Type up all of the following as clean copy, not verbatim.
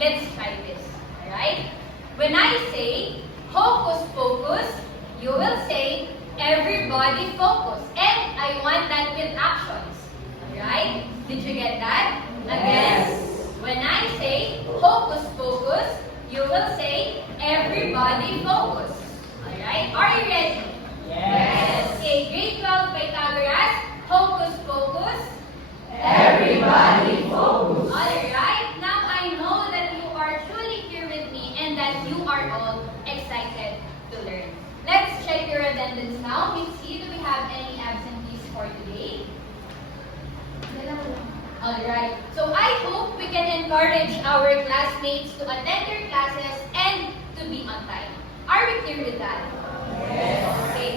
Let's try this. Alright? When I say hocus pocus, you will say everybody focus. And I want that with actions. Alright? Did you get that? Again. When I say hocus pocus, you will say everybody focus. Alright? Are you ready? Yes. Okay, grade 12 Pythagoras, hocus pocus. Everybody focus. Alright, now I know that you are truly here with me and that you are all excited to learn. Let's check your attendance now. We see, do we have any absentees for today? Alright, so I hope we can encourage our classmates to attend their classes and to be on time. Are we clear with that? Yes. Okay.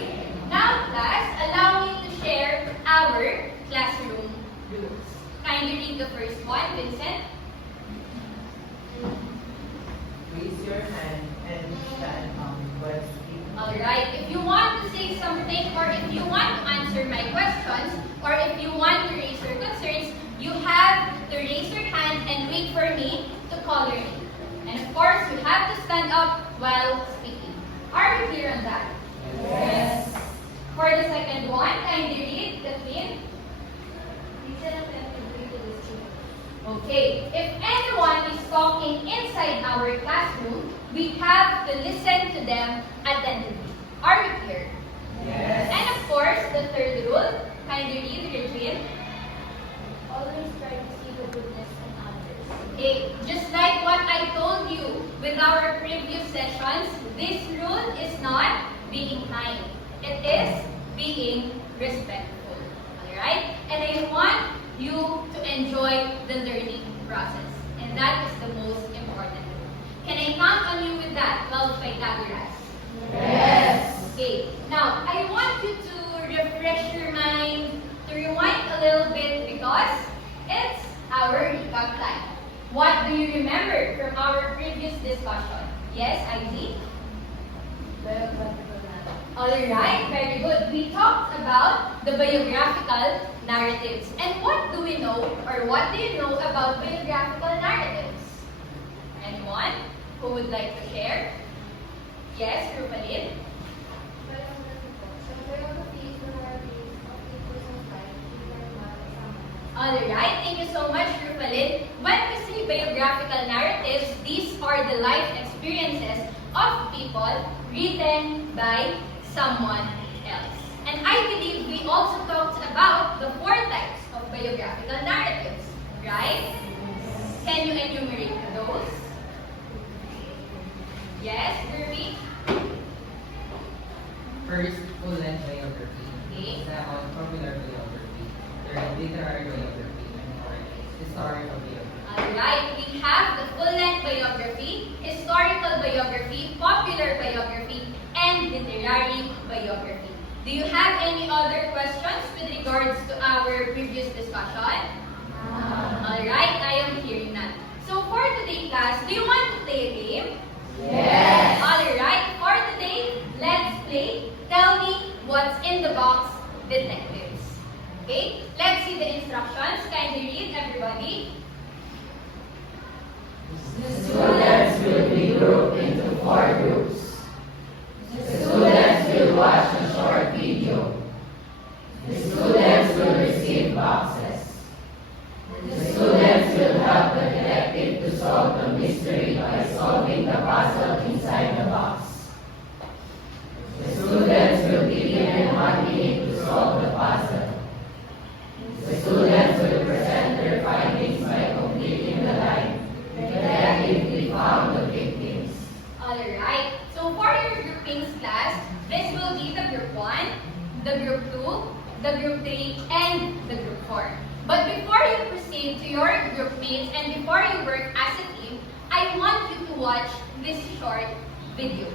Now, class, allow me to share our classroom rules. Kindly read the first one, Vincent. Raise your hand and stand when speaking. Alright, if you want to say something or if you want to answer my questions or if you want to raise your concerns, you have to raise your hand and wait for me to call your name. And of course, you have to stand up while speaking. Are we clear on that? Yes. For the second one, kindly read the Queen. Okay, if anyone is talking inside our classroom, we have to listen to them attentively. Are we clear? Yes. And of course, the third rule, kindly read, Regine. Always try to see the goodness in others. Okay, just like what I told you with our previous sessions, this rule is not being kind. It is being respectful. Alright? And I want you to enjoy the learning process. And that is the most important rule. Can I count on you with that, 12 Pythagoras? Yes. Okay, now I want you to refresh your mind, to rewind a little bit because it's our recap time. What do you remember from our previous discussion? Yes, IZ? Alright, very good. We talked about the biographical narratives. And what do we know or what do you know about biographical narratives? Anyone who would like to share? Yes, Rupalin? Alright, thank you so much, Rupalin. When we say biographical narratives, these are the life experiences of people written by someone else. And I believe we also talked about the 4 types of biographical narratives, right? Can you enumerate those? Yes, Ruby? First, full-length biography. Okay. Second, popular biography. Third, literary biography. And fourth, historical biography. Alright, we have the full-length biography, historical biography, popular biography, and literary biography. Do you have any other questions with regards to our previous discussion? Alright, I am hearing none. So for today, class, do you want to play a game? Yes. Alright, for today, let's play Tell Me What's in the Box Detectives. Okay, let's see the instructions. Kindly read, everybody. The students will be grouped into 4 groups. The students will watch a short video. The students will receive boxes. The students will help the detective to solve the mystery by solving the puzzle inside the box. The students will be given 1 minute to solve the puzzle. The students will present their findings by completing the line. The detective will found the victims. Alright, so for your groupings class, this will be the group 1, the group 2, the group 3, and the group 4. But before you proceed to your group mates and before you work as a team, I want you to watch this short video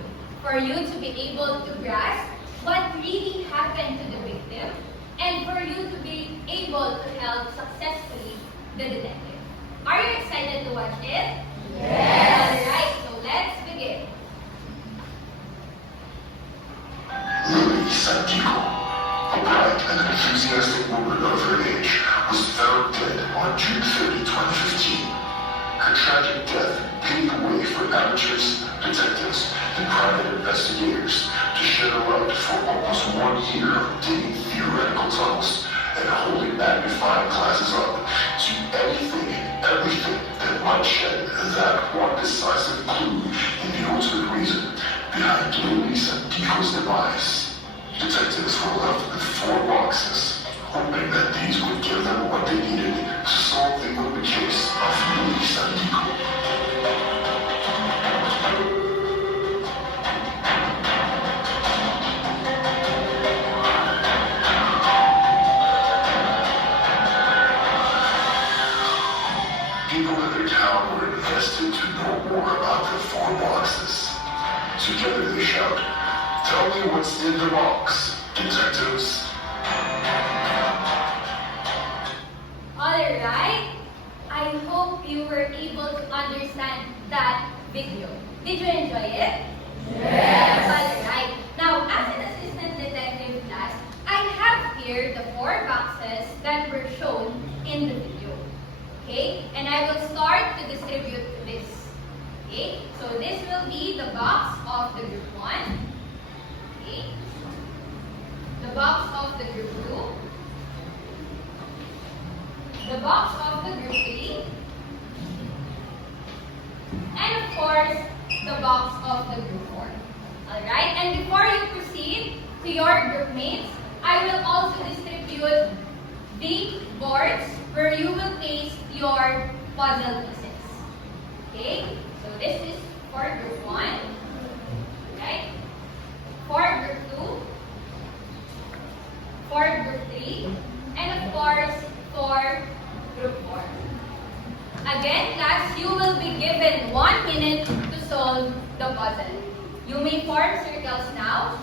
for you to be able to grasp what really happened to the victim and for you to be able to help successfully the detective. Are you excited to watch it? Yes. Alright, so let's begin. Lily Santiago, a bright and enthusiastic woman of her age, was found dead on June 30, 2015. Her tragic death amateurs, detectives, and private investigators to shed a light for almost 1 year of digging theoretical tunnels and holding magnifying glasses up to anything and everything that might shed that one decisive clue in the ultimate reason behind Luis and Kiko's demise. Detectives were left with 4 boxes, hoping that these would give them what they needed to solve the open case of Luis and Kiko. People in the town were invested to know more about the 4 boxes. Together they shout, "Tell me what's in the box, detectives." Alright, I hope you were able to understand that video. Did you enjoy it? Yes! Alright, now as an assistant detective class, I have here the 4 boxes that were shown in the video. Okay, and I will start to distribute this. Okay, so this will be the box of the group 1. Okay, the box of the group 2. The box of the group 3, and of course, the box of the group 4. Alright, and before you proceed to your group mates, I will also distribute the boards where you will place your puzzle pieces. Okay, so this is for group 1, right? For group 2, for group 3, and of course, for group 4. Again, class, you will be given 1 minute to solve the puzzle. You may form circles now.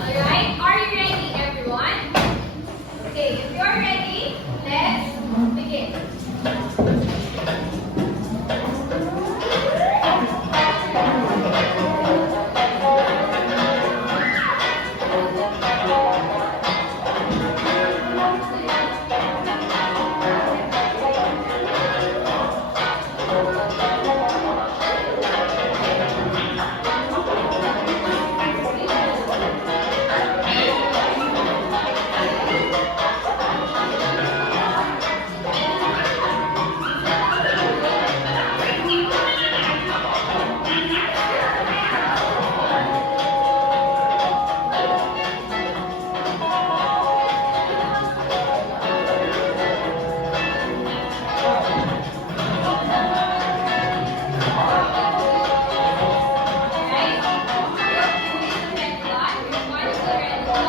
Alright, are you ready, everyone? Okay, if you're ready, let's begin. Alright, group 1 is already done.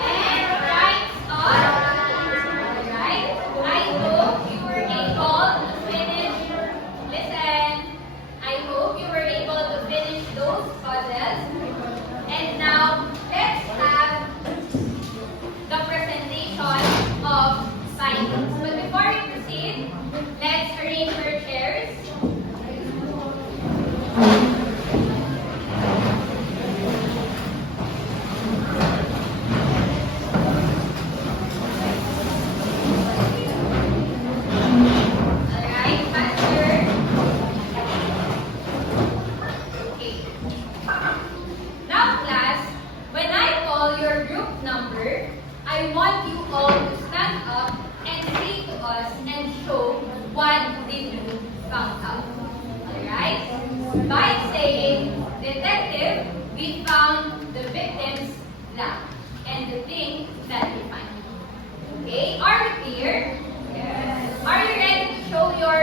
And right up. Alright, I hope you were able to finish. Listen, I hope you were able to finish those puzzles. And now, let's have the presentation of science. But before we proceed, let's arrange your chairs. Alright, faster. Okay. Now, class, when I call your group number, I want you all to stand up and say to us and show what did you found out. Alright? By saying, detective, we found the victim's lamp and the thing that we find. Okay? Are we clear? Yes. Are you ready to show your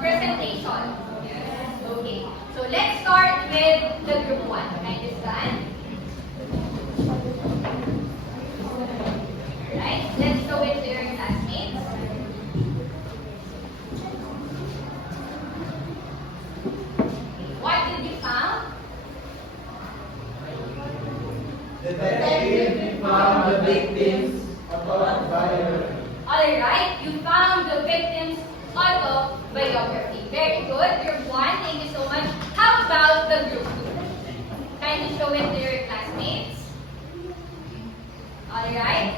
presentation? Yes. Okay. So let's start with the group 1. Can I just stand? Alright, let's show it to your classmates. and show it to your classmates? Alright?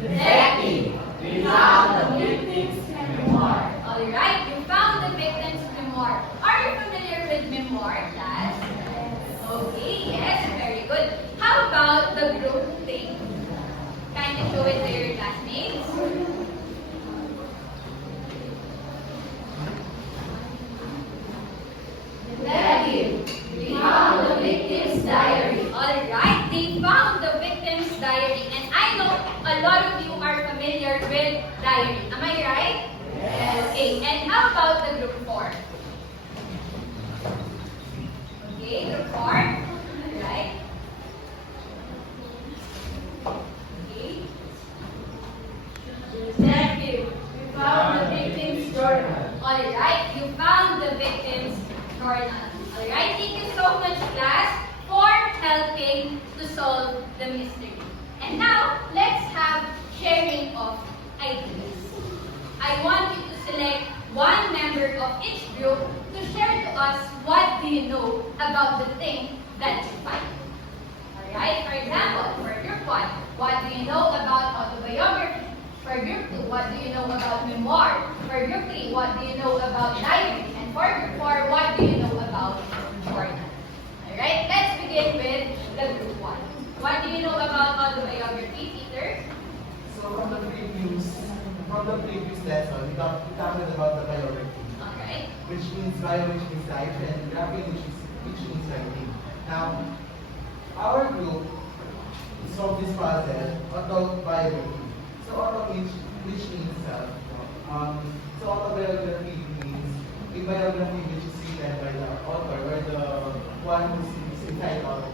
Detective, we found the victim's memoir. Alright, you found the victim's memoir. Are you familiar with memoir, class? Okay, yes, very good. How about the group thing? Kindly show it to your classmates. Detective, we found the victim's diary. Alright, they found the victim's diary. And I know a lot of you are familiar with diary. Am I right? Yes. Okay, and how about the group 4? Okay, group 4. Alright. Okay. Detective, we found the victim's journal. Alright, you found the victim's journal. Alright, thank you so much, class, for helping to solve the mystery. And now, let's have sharing of ideas. I want you to select one member of each group to share to us what do you know about the thing that you find. Alright, for example, for group 1, what do you know about autobiography? For group 2, what do you know about memoir? For group 3, what do you know about diary? And for group 4, what do you know about journal? Alright, let's begin with the group 1. What do you know about autobiography, Peter? So from the previous lesson, we talked about the biography, Alright. which means bio, which means life, and graphy, which means writing. Now, our group solved this puzzle, autobiography. So auto which means self. So autobiography means a biography which is written by the author or the one who's inside the author.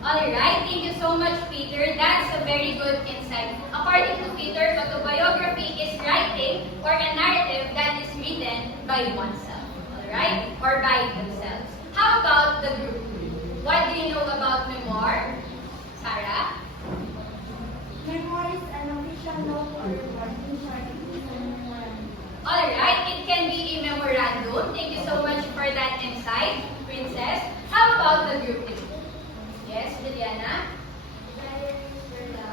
Alright, thank you so much, Peter. That's a very good insight. According to Peter, autobiography is writing or a narrative that is written by oneself. Alright? Or by themselves. How about the group 2? What do you know about memoir? Sarah? Memoir is an official note or writing short memorandum. Alright, it can be a memorandum. Thank you so much for that insight, Princess. How about the group 3? Yes, Juliana? Diary is where the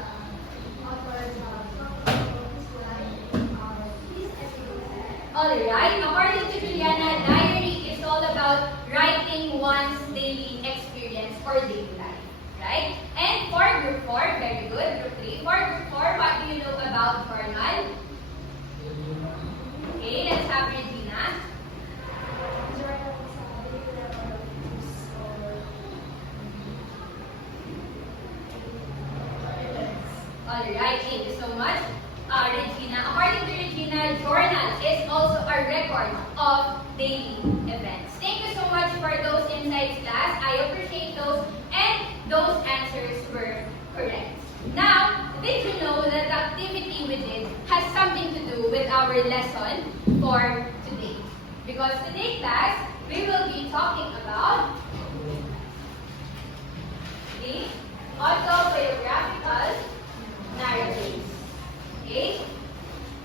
author's his life, his episode. Alright, according to Juliana, diary is all about writing one's daily experience or daily life. Right? And for group 4, very good, group 3. For group 4, what do you know about journal? Okay, let's have Regina. Journal is a daily record of news or events. Alright, thank you so much, Regina. According to Regina, journal is also a record of daily events. Thank you so much for those insights, class. I appreciate those, and those answers were correct. Now, did you know that the activity we did has something to do with our lesson for today? Because today, class, we will be talking about the autobiographical narratives. Okay?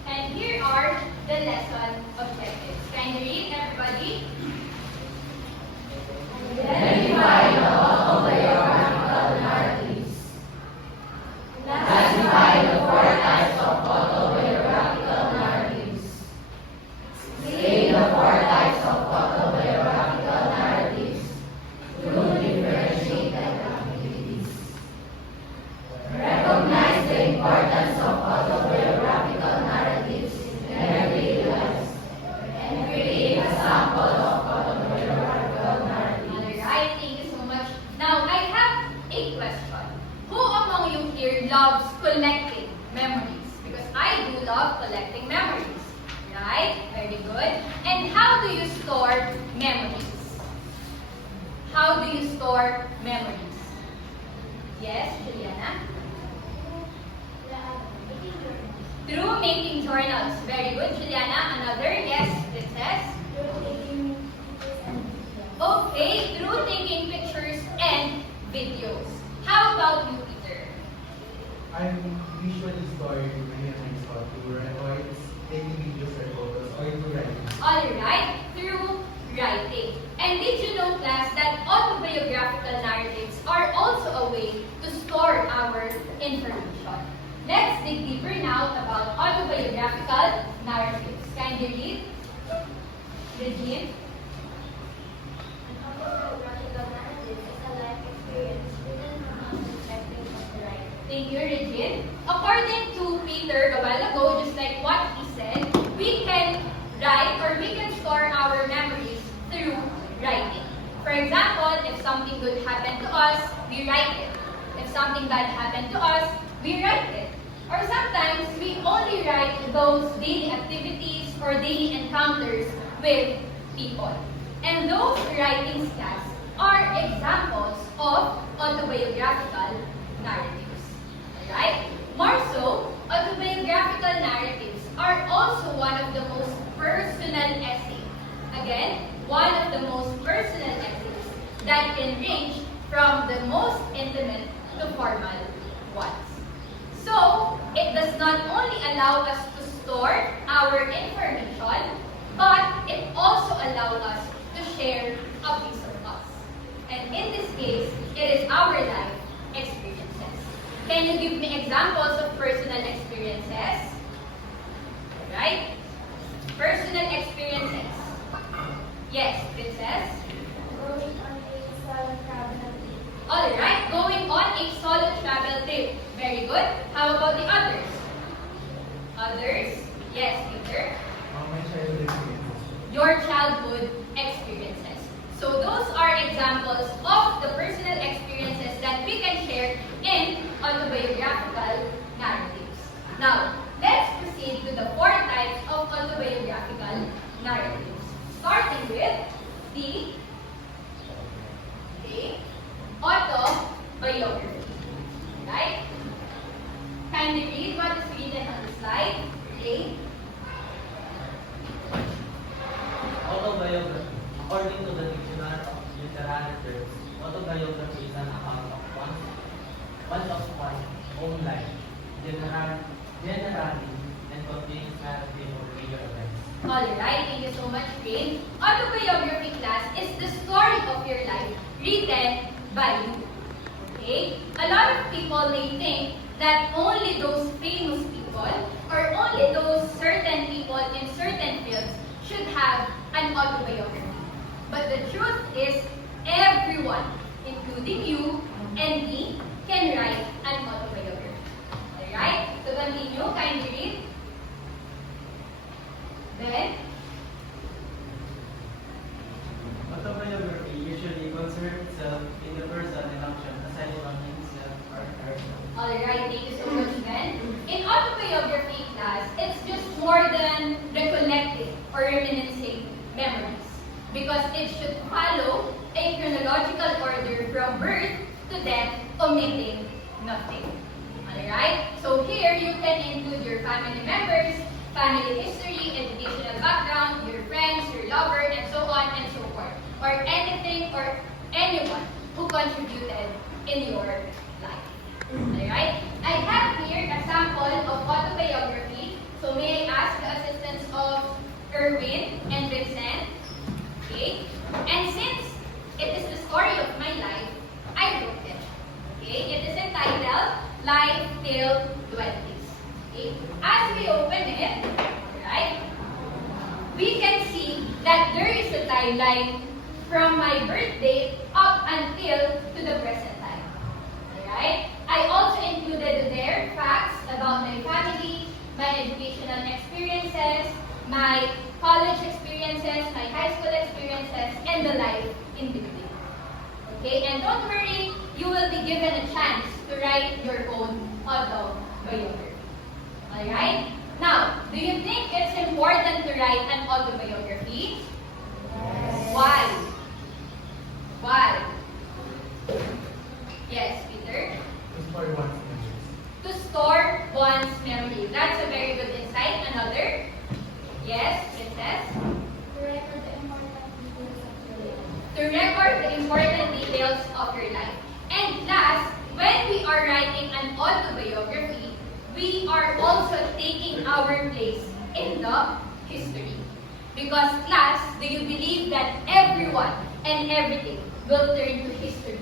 And here are the lesson objectives. Can you read, everybody? Identify the autobiographical narratives. Classify the 4 types of autobiographical narratives. Explain the 4 types of autobiographical narratives through differentiated activities. Recognize the importance of autobiographical narratives in everyday lives and create a sample of autobiographical narratives. Alright, thank you so much. Now, I have a question. Who among you here loves collecting memories? Because I do love collecting memories. Right? Very good. And how do you store memories? How do you store memories? Yes, Juliana? Through making journals. Very good, Juliana. Another? Yes, Princess? Okay, through taking pictures and videos. How about you, Peter? I'm usually storing my memories to records, taking videos or photos, or to writing. Alright, through writing. And did you know, class, that autobiographical narratives are also a way to store our information? Let's dig deeper now about autobiographical narratives. Can you read? Regine? An autobiographical narrative is a life experience written from the perspective of the writer. Thank you, Regine. According to Peter a while ago, just like what he said, we can write or we can store our memories through writing. For example, if something good happened to us, we write it. If something bad happened to us, we write it. Or sometimes we only write those daily activities or daily encounters with people. And those writings, class, are examples of autobiographical narratives. Alright? More so, autobiographical narratives are also one of the most personal essays. Again, one of the most personal essays that can range from the most intimate to formal ones. So, it does not only allow us to store our information, but it also allows us to share a piece of us. And in this case, it is our life experiences. Can you give me examples of personal experiences? Right? Personal experiences. Yes, Princess? Going on a solo travel. Alright, going on a solo travel trip. Very good. How about the others? Others? Yes, Peter? My childhood experiences. Your childhood experiences. So those are examples of the personal experiences that we can share in autobiographical narratives. Now, let's proceed to the 4 types of autobiographical narratives. Starting with the autobiography. Right? Can you read what is written on the slide? Okay. Autobiography. According to the Dictionary of Literary Terms, autobiography is an account of one's own life, generally, and contains narrative or real events. Alright, thank you so much, Rain. Autobiography, class, is the story of your life written by you. Okay? A lot of people may think that only those famous people or only those certain people in certain fields should have an autobiography. But the truth is, everyone, including you and me, can write an autobiography. Alright? So continue, kindly read. Then, Autobiography usually concerns itself in the person and action aside from himself or herself. alright, thank you so much, Ben. In autobiography, class, it's just more than recollecting or reminiscing memories. Because it should follow a chronological order from birth to death, omitting nothing. Alright? So here, you can include your family members, family history, educational background, your friends, your lover, and so on and so forth. Or anything or anyone who contributed in your life. Alright? I have here a sample of autobiography. So may I ask the assistance of Erwin and Vincent? Okay? And since it is the story of my life, I wrote it. Okay? It is entitled Life Till 20s. Okay? As we open it, right, we can see that there is a timeline from my birth date up until to the present time. Alright? I also included there facts about my family, my educational experiences, my college experiences, my high school experiences, and the life in between. Okay? And don't worry, you will be given a chance to write your own autobiography. Alright? Now, do you think it's important to write an autobiography? Yes. Why? Why? Yes, Peter? To store one's memories. To store one's memory. That's a very good insight. Another? Yes, Princess? To record the important details of your life. To record the important details of your life. And last, when we are writing an autobiography, we are also taking our place in the history. Because class, do you believe that everyone and everything will turn to history?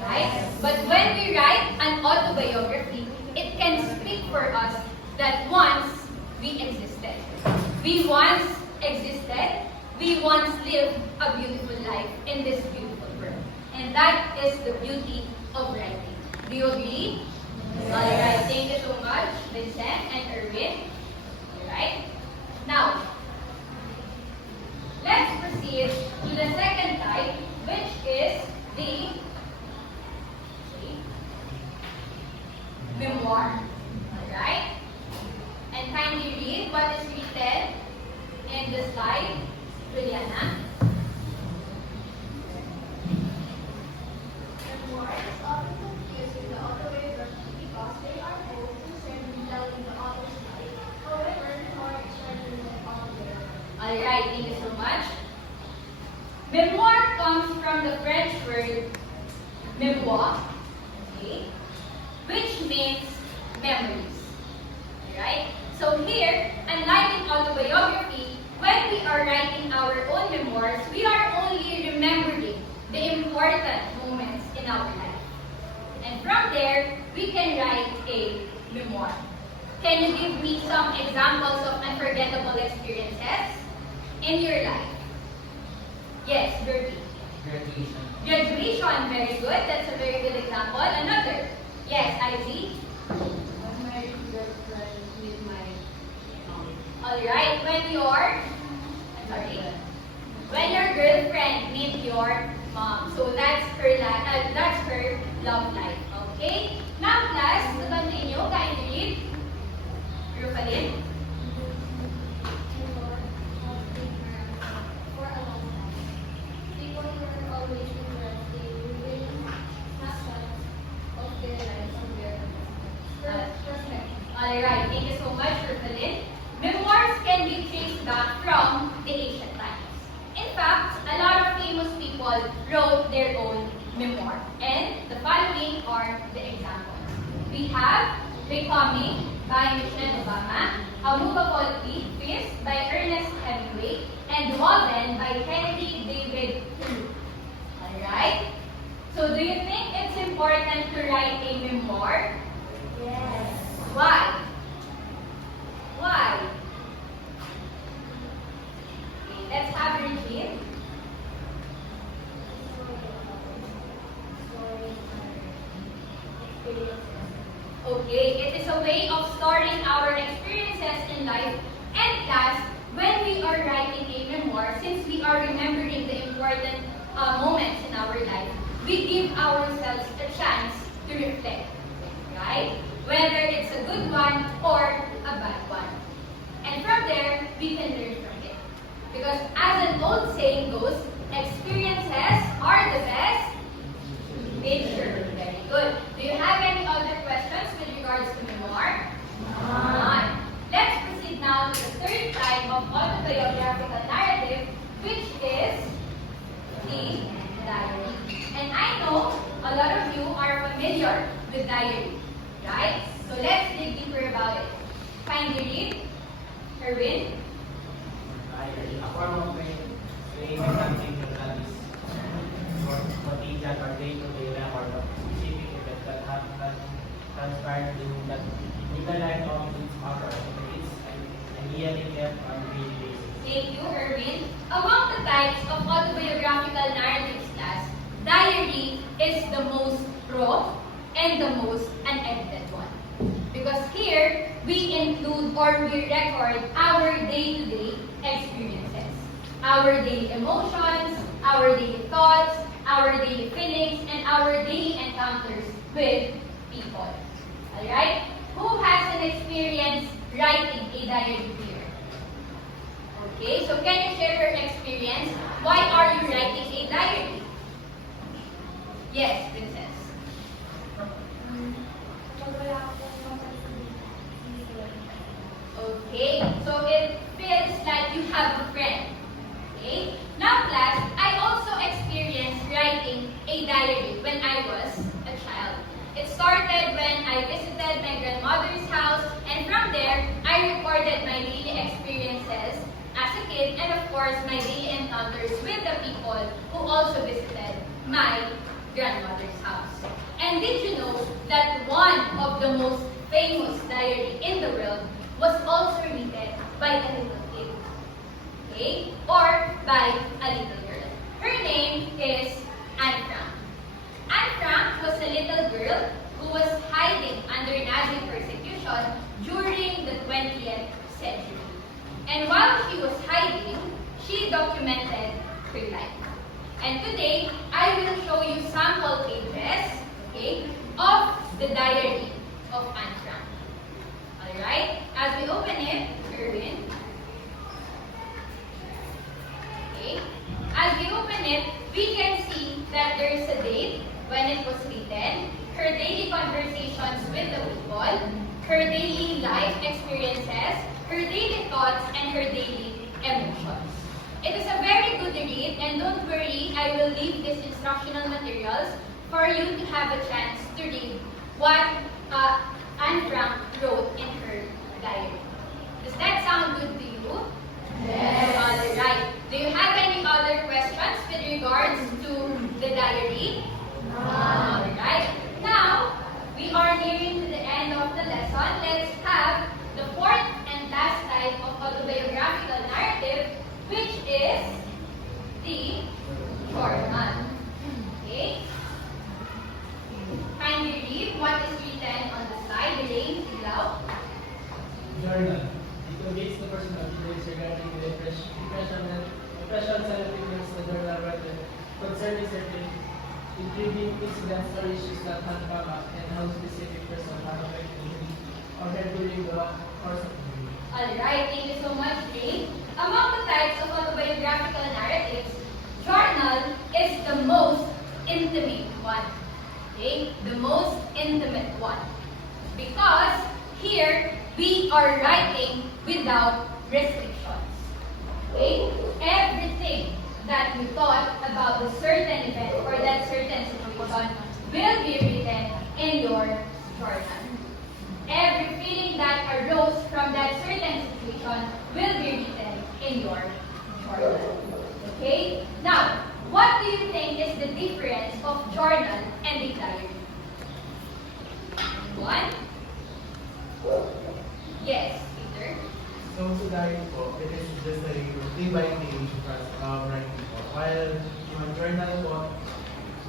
Right? But when we write an autobiography, it can speak for us that once we existed. We once existed. We once lived a beautiful life in this beautiful world. And that is the beauty of writing. Do you agree? Alright, thank you so much, Vincent and Erwin. Alright. Now, let's proceed to the second type, which is the memoir. Alright? And kindly read what is written in the slide, Juliana. Memoirs often confused with the autobiography because they are both concerned with telling the author's life. However, memoir is rather than autobiography. Alright, thank you so much. Memoir comes from the French word mémoire, okay, which means memories. Alright? So here, unlike in autobiography, when we are writing our own memoirs, we are only remembering the important moments in our life. And from there, we can write a memoir. Can you give me some examples of unforgettable experiences in your life? Yes, Gertie. Graduation. Graduation, very good. That's a very good example. Another. Yes, Ivy. My girlfriend with my Alright, when your girlfriend meet your mom. So that's her love life. Okay? Now class, to continue, can you read? Rufalin? for a long time. People were always interested in revealing aspects of their lives from their perspective. Alright, thank you so much, Rufalin. Memoirs can be traced back from the ancient times. In fact, a lot of famous people wrote their own memoir. And the following are the examples. We have Becoming by Michelle Obama, A Movable Feast by Ernest Hemingway, and Walden by Henry David Thoreau. Alright? So do you think it's important to write a memoir? Yes. Why? Why? Okay, let's have Regine. Okay, it is a way of storing our experiences in life and class when we are writing a memoir, since we are remembering the important moments in our life, we give ourselves a chance to reflect, right? Whether it's a good one or a bad one. And from there, we can learn from it. Because as an old saying goes, experiences are the best teacher. Very good. Do you have any other questions with regards to memoir? None. Let's proceed now to the third type of autobiographical narrative, which is the diary. And I know a lot of you are familiar with diary, right? So let's dig deeper about it. Kindly read. Erwin. Diary, a form of saying something that is quotidian or day-to-day record of specific events that have transpired during the life of its author. It's immediately kept on a daily basis. Thank you, Erwin. Among the types of autobiographical narratives class, diary is the most raw and the most unedited one. Because here, we include or we record our day-to-day experiences, our daily emotions, our daily thoughts, our daily feelings, and our daily encounters with people. Alright? Who has an experience writing a diary here? Okay, so can you share your experience? Why are you writing a diary? Yes, Princess. Pag wala akong masasabi, Okay, so it feels like you have a friend. Okay? Now class, I also experienced writing a diary when I was a child. It started when I visited my grandmother's house, and from there, I recorded my daily experiences as a kid, and of course, my daily encounters with the people who also visited my grandmother's house. And did you know that one of the most famous diary in the world was also written by a little kid? Okay? Or by a little girl. Her name is Anne Frank. Anne Frank was a little girl who was hiding under Nazi persecution during the 20th century. And while she was hiding, she documented her life. And today, I will show you sample pages, okay, of the diary of Anne Frank. Alright? As we open it, Erwin. Okay? As we open it, we can see that there is a date when it was written, her daily conversations with the people, her daily life experiences, her daily thoughts, and her daily emotions. It is a very good read, and don't worry, I will leave these instructional materials for you to have a chance to read what Anne Frank wrote in her diary. Does that sound good to you? Yes. Alright. Do you have any other questions with regards to the diary? Alright. Now, we are nearing to the end of the lesson. Let's have the fourth and last type of autobiographical narrative, which is the journal. Okay? Kindly read what is written on the slide. Elaine, Siglaw. Journal. It conveys the personal details regarding the impressions and opinions the journal written concerning certain intriguing incidents or issues that had come up and how specific person had affected him or her during the course of the day. Alright, thank you so much, Jane. Among the types of autobiographical narratives, journal is the most intimate one. Okay? The most intimate one. Because here, we are writing without restrictions. Okay? Everything that you thought about a certain event or that certain situation will be written in your journal. Every feeling that arose from that certain situation will be written in your journal. Okay? Now, what do you think is the difference of journal and a diary? One? Yes, Peter. So sa diary po, it is just a day-by-day writing po. While yung journal po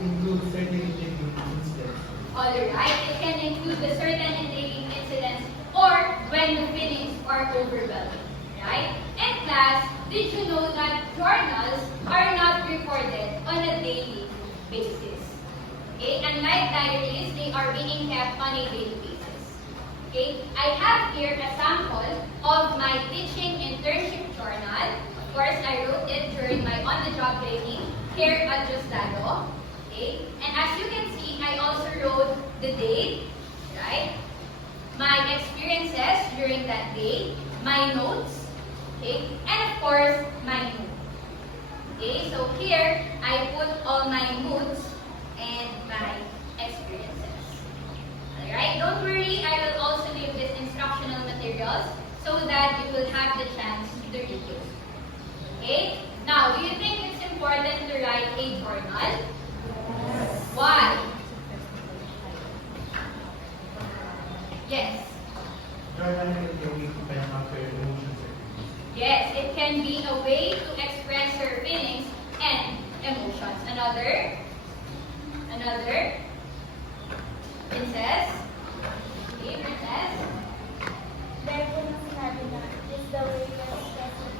includes certain incidents. Alright, it can include the certain and daily incidents or when the feelings are overwhelming. Right? And class, did you know that journals are not recorded on a daily basis? Okay? Unlike diaries, they are being kept on a daily basis. Okay? I have here a sample of my teaching internship journal. Of course, I wrote it during my on-the-job training here at Justado. Okay? And as you can see, I also wrote the date, right? My experiences during that day, my notes, okay? And of course, my mood. Okay, so here, I put all my moods and my experiences. Alright, don't worry, I will also leave these instructional materials so that you will have the chance to read it. Okay? Now, do you think it's important to write a journal? Why? Yes. Journaling can be a way to kind of capture your emotions. Yes, it can be a way to express your feelings and emotions. Another? Princess? Okay, Princess? Dahil po nang sinabi na, is the way to express it.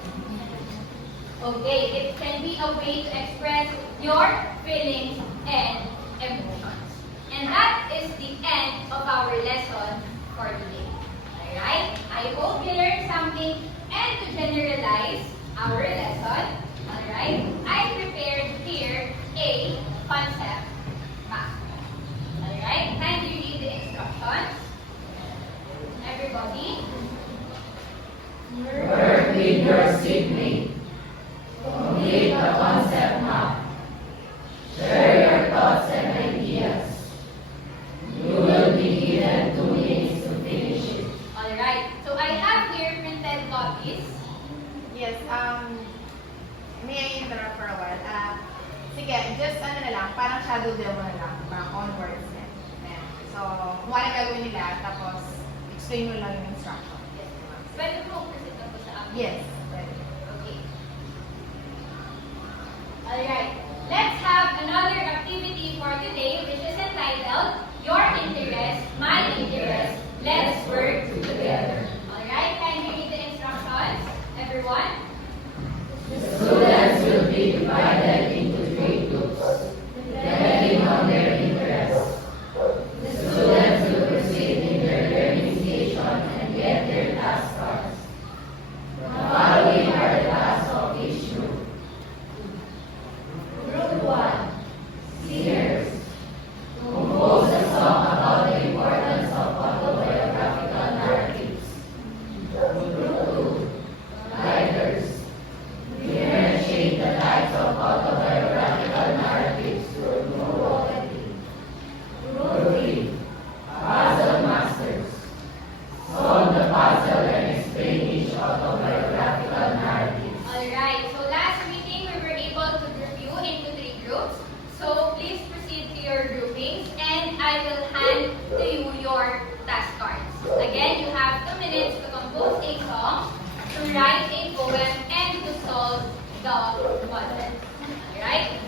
Okay, it can be a way to express your feelings and emotions. And that is the end of our lesson for today. Alright? I hope you learned something, and to generalize our lesson, alright, I prepared here a concept map. Alright? Kindly read the instructions. Everybody? Work with your seatmate. Complete the concept map. Share your thoughts and ideas. You will be given 2 minutes to finish it. Alright, so I have here printed copies. Yes, may I interrupt for a while? Sige, just ano na lang, parang shadow demo na lang, parang onwards. Ayan. So, kung ano gagawin nila, tapos explain mo lang yung instruction. Yes, ma'am. Pwede po present na po sa amin. Yes, pwede. Okay. Alright. Let's have another activity for today, which is entitled Your Interest, My Interest. Let's work together. Alright, can you read the instructions, everyone? Students will be divided into 3 groups, depending on their interests. The students will proceed in their learning station and get their task cards. The following are the tasks of each group. Group 1, Singers. Compose a song about the importance of autobiographical narratives. Group 2, Writers. Differentiate the types of autobiographical narratives through poetry. Group 3, Puzzle Masters. Solve the puzzle and explain each autobiographical narrative. Alright, so last meeting we were able to group you into 3 groups. So please proceed to your groupings and I will hand to you your task cards. Again, you have 2 minutes to compose a song, to write a poem, and to solve the puzzle. Alright?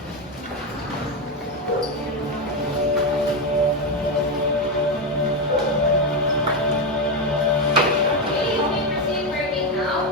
Okay, you may proceed working now.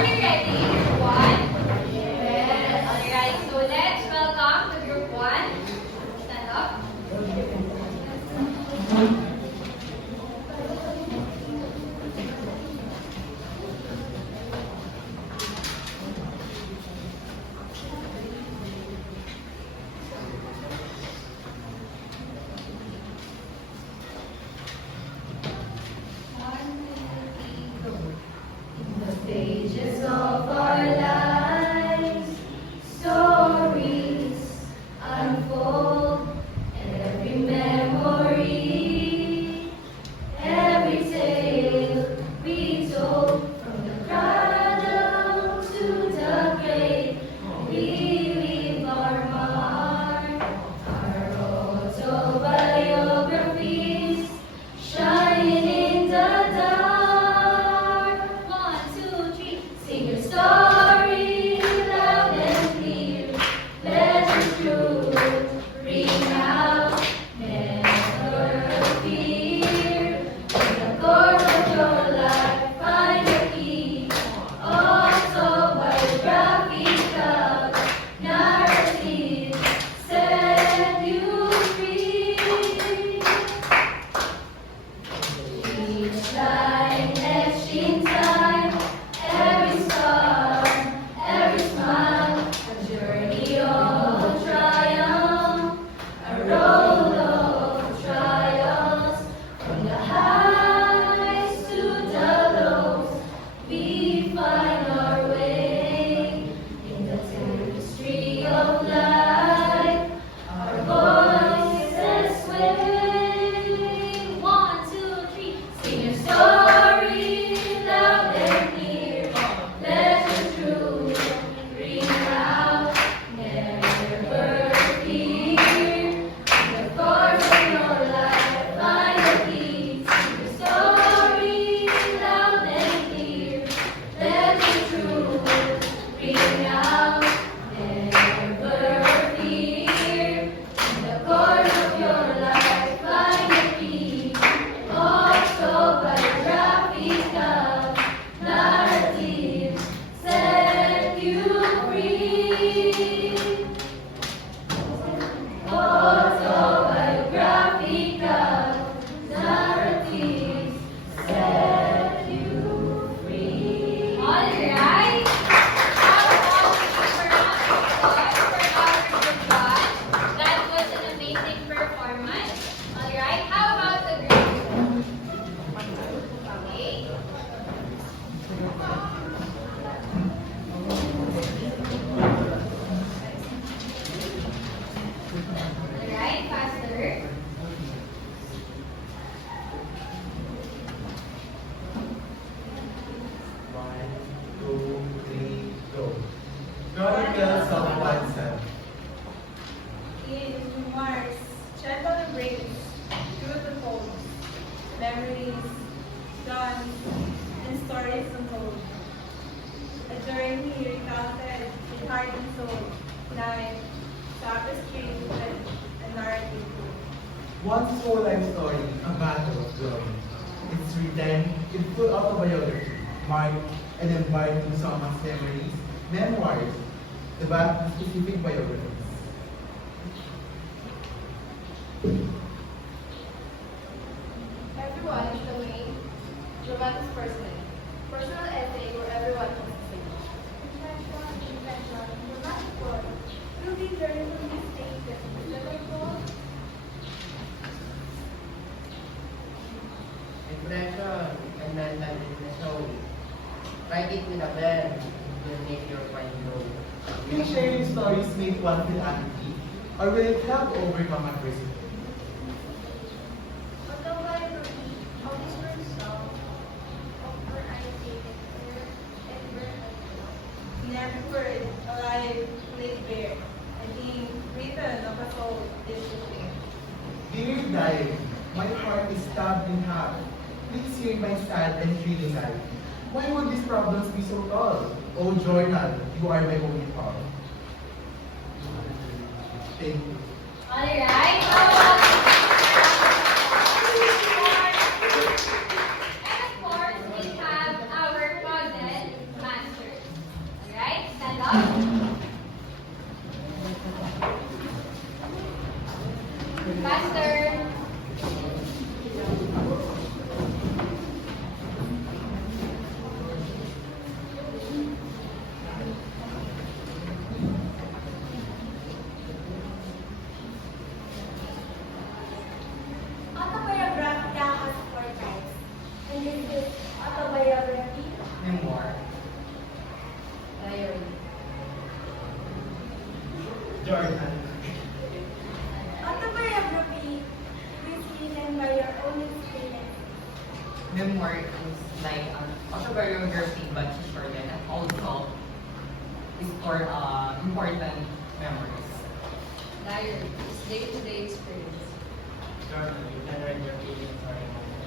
Are you ready, group one? Yes. Alright, so let's welcome to group one. Stand up. The pages of our lives, stories unfold, and every memory, every tale we told, from the cradle to the grave, we leave our mark, our autobiographies, shining in the dark. 1, 2, 3, sing your story loud and clear. Let the truth ring out, never fear. In the course of your life, find the key. Autobiographical narrative set you free. Each line etched in time, every star, every smile, a journey of triumph, a road of trials, from the highs to the lows, we find our way in the tapestry of life. Our voices sway. 1, 2, 3, sing your story loud and clear. Let the truth ring out, never fear. In the course of your life, find the key. Sing your story loud and clear. Let the truth ring out, never fear. In the course of your life, find the key. Autobiographical narrative set you free. Autobiographical narrative set you free. Alright. How about we for our group one? That was an amazing performance. Alright, how about the group two? Okay. Alright, faster. One, two, three, go. Chronicles of oneself. In Mars, gentle embrace, beautiful memories, dawns, and stories untold. A journey recounted in heart and soul, life, tapestry, and narrative. One soul life story, a battle of glory. It's written in full autobiography, marked and embarked in someone's memories, memoirs, the specific biographies. Everyone is the main dramatis personae. Personal essay where everyone has to say. Invention, dramatic work. Will be journey from this state to Liverpool. Impression and mental show. Write it with a pen. It will make your mind grow. Will sharing stories make one feel empty, or will it help overcome adversity? Autobiography of this person of her annotated and birth. In every word, alive, laid bare, and being written of a soul is within. Dear diary, my heart is stabbed in half. Please hear my sad and thrilling life. Why would these problems be so tall? Oh journal, you are my only power. Thank you. Alright. And of course, we have our puzzle master. up. Faster. Autobiographica has 4 types. And this is autobiography, Memoir. Diary. Jordan. autobiography is written by your own experience. Memoir is like an autobiography but shortened and also is for important memories. Diary is day-to-day experience. Jordan, you can write your feelings or emotions.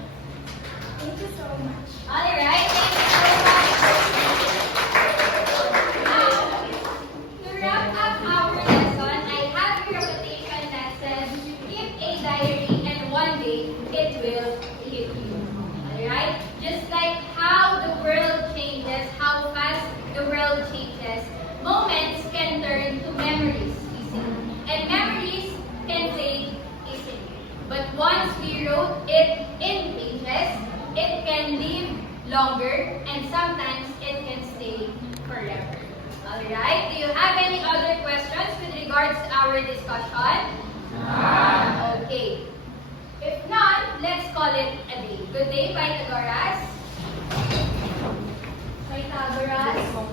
Thank you so much. Alright, thank you so much. Now, to wrap up our lesson, I have here a quotation that says, keep a diary and one day it will hit you. Alright? Just like how the world changes, how fast the world changes, moments can turn to memories easily. And memories can fade easily. But once we wrote it in pages, it can live longer and sometimes it can stay forever. Alright? Do you have any other questions with regards to our discussion? Okay. If not, let's call it a day. Good day, Pythagoras. Pythagoras.